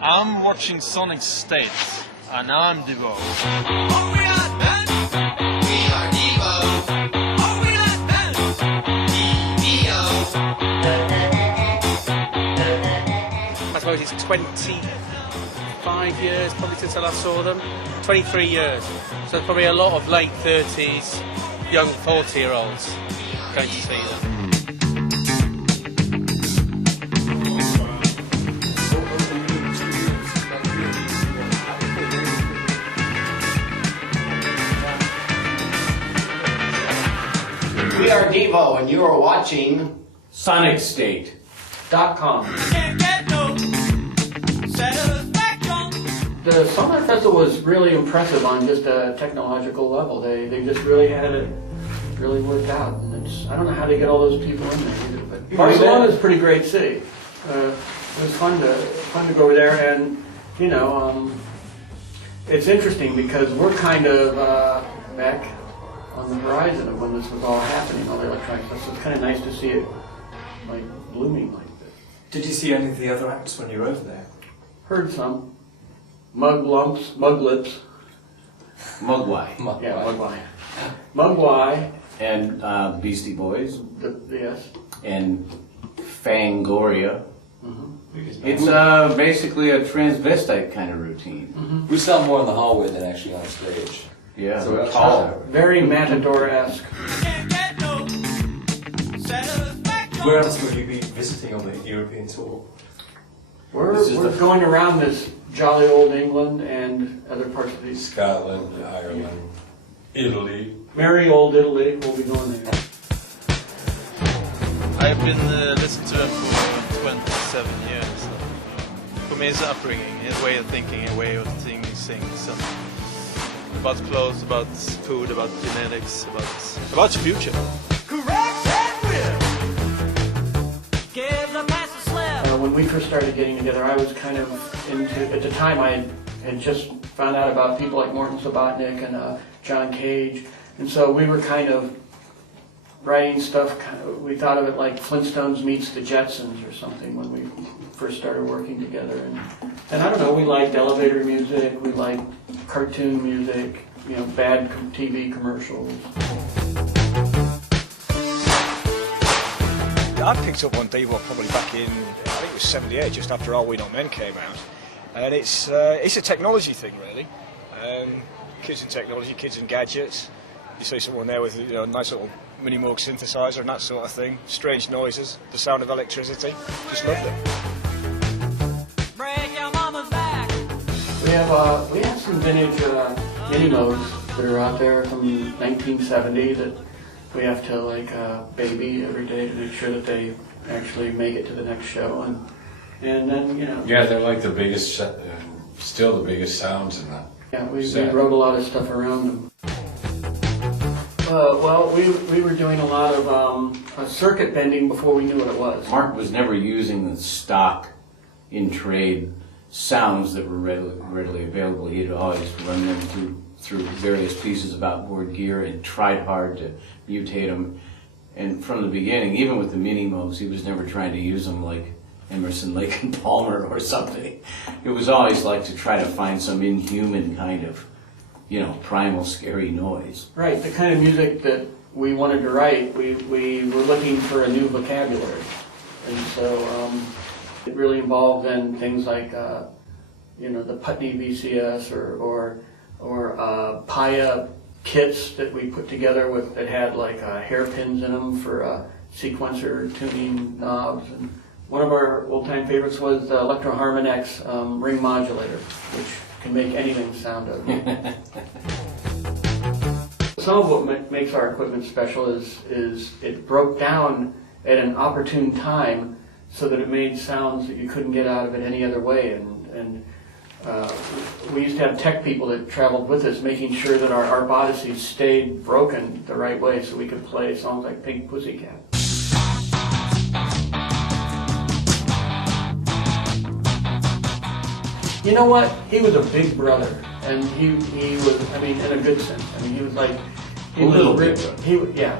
I'm watching Sonic State, and I'm Devo. Oh, we are done. We are Devo. Oh, we are done. Devo. I suppose it's 25 years probably since I last saw them. 23 years. So probably a lot of late 30s, young 40-year-olds going to see them. We are Devo, and you are watching SonicState.com. Can't get no satisfaction. The Sonar Festival was really impressive on just a technological level. They just really had it really worked out. And I don't know how they get all those people in there either. But Barcelona is a pretty great city. It was fun to go over there, and you know, it's interesting because we're kind of back on the horizon of when this was all happening, all the electronic stuff. So it's kind of nice to see it like blooming like this. Did you see any of the other acts when you were over there? Heard some. Mug lumps, mug lips. Mugwai. Yeah, Mugwai. Mugwai. And the Beastie Boys. Yes. And Fangoria. Mm-hmm. It's basically a transvestite kind of routine. Mm-hmm. We saw more in the hallway than actually on stage. Yeah, So it's tall. Very Matador-esque. Can't get no satisfaction. Where else will you be visiting on the European tour? We're going around this jolly old England and other parts of these. Scotland, Ireland, Italy. Merry old Italy, we'll be going there. I've been listening to him for 27 years. For me, his upbringing, his way of thinking, his way of seeing these things. About clothes, about food, about genetics, about the future. Correct and will. Give the pass a slip. When we first started getting together, I was kind of into, at the time I had just found out about people like Morton Sabatnik and John Cage, and so we were kind of writing stuff, we thought of it like Flintstones meets the Jetsons or something when we first started working together. And I don't know, we liked elevator music, we liked cartoon music, you know, bad TV commercials. I picked up on Devo probably back in, I think it was 78, just after All We Know Men came out. And it's a technology thing, really. Kids and technology, kids and gadgets. You see someone there with a nice little Mini Moog synthesizer and that sort of thing. Strange noises, the sound of electricity. Just loved it. Break your mama's back. We have some vintage Mini Moogs that are out there from 1970 that we have to like baby every day to make sure that they actually make it to the next show, and then you know. Yeah, they're like the biggest, still the biggest sounds in that. Yeah, we wrote a lot of stuff around them. Well, we were doing a lot of circuit bending before we knew what it was. Mark was never using the stock in trade sounds that were readily available. He'd always run them through various pieces of outboard gear and tried hard to mutate them. And from the beginning, even with the Mini Moogs, he was never trying to use them like Emerson, Lake and Palmer or something. It was always like to try to find some inhuman kind of, you know, primal scary noise. Right, the kind of music that we wanted to write, we were looking for a new vocabulary. And so it really involved then things like, you know, the Putney VCS or Paya kits that we put together that had like hairpins in them for sequencer tuning knobs. And one of our old-time favorites was the Electro Harmonix ring modulator, which can make anything sound ugly. Some of what makes our equipment special is it broke down at an opportune time so that it made sounds that you couldn't get out of it any other way. And we used to have tech people that traveled with us making sure that our Arp Odyssey stayed broken the right way so we could play songs like Pink Pussycat. You know what? He was a big brother, and he was, I mean, in a good sense. I mean, he was like, he was little rich. big Yeah,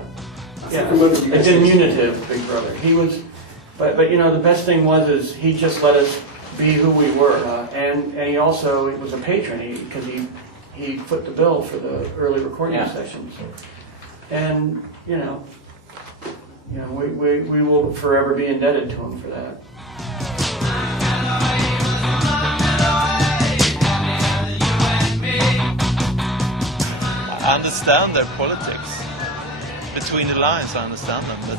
a diminutive big brother. He was, but you know, the best thing was he just let us be who we were. And he also was a patron because he put the bill for the early recording sessions. And we will forever be indebted to him for that. I understand their politics. Between the lines, I understand them, but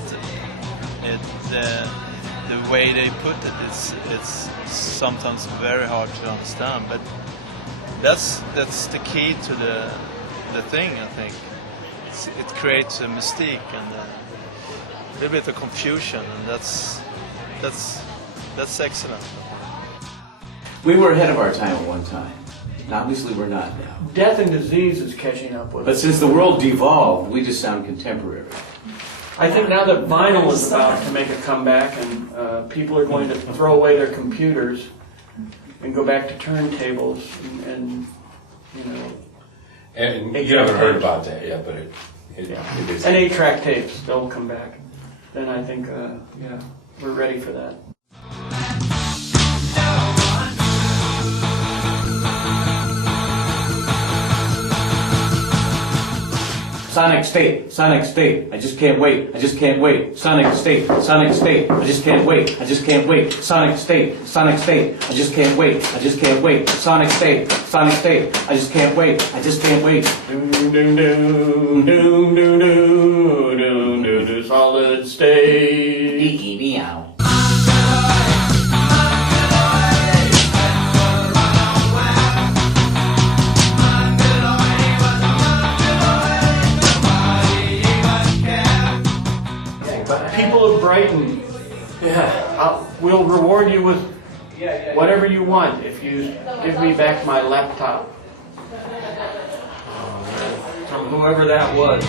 the way they put it, it's sometimes very hard to understand. But that's the key to the thing, I think. It creates a mystique and a little bit of confusion, and that's excellent. We were ahead of our time at one time. Obviously, we're not now. Death and disease is catching up with us. But since the world devolved, we just sound contemporary. I think now that vinyl is about to make a comeback, and people are going to throw away their computers and go back to turntables and And you haven't heard about that yet, but it is. And 8-track tapes, they'll come back. Then I think, we're ready for that. Sonic state, I just can't wait, I just can't wait. Sonic state, I just can't wait, I just can't wait. Sonic state, I just can't wait, I just can't wait. Sonic state, I just can't wait, I just can't wait. Doom doom doom doom doom doom doom doom solid state. Meow. People of Brighton, we'll reward you with whatever you want if you give me back my laptop. From whoever that was.